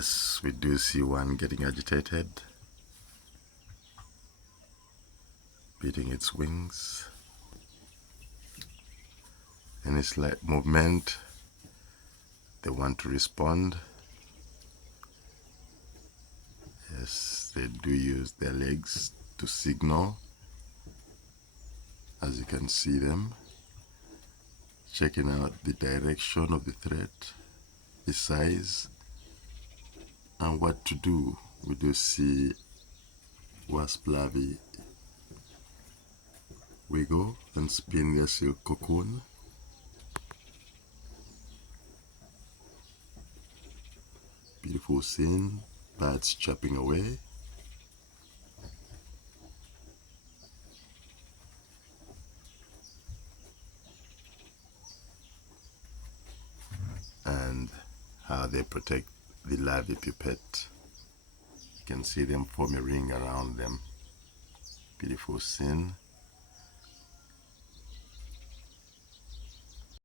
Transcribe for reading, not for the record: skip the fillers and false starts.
Yes, we do see one getting agitated, beating its wings. Any slight movement, they want to respond. Yes, they do use their legs to signal, as you can see them, checking out the direction of the threat, the size, and what to do. We do see wasp larvae wiggle and spin their silk cocoon. Beautiful scene, birds chirping away. And how they protect the larvae pupate. You can see them form a ring around them. Beautiful scene.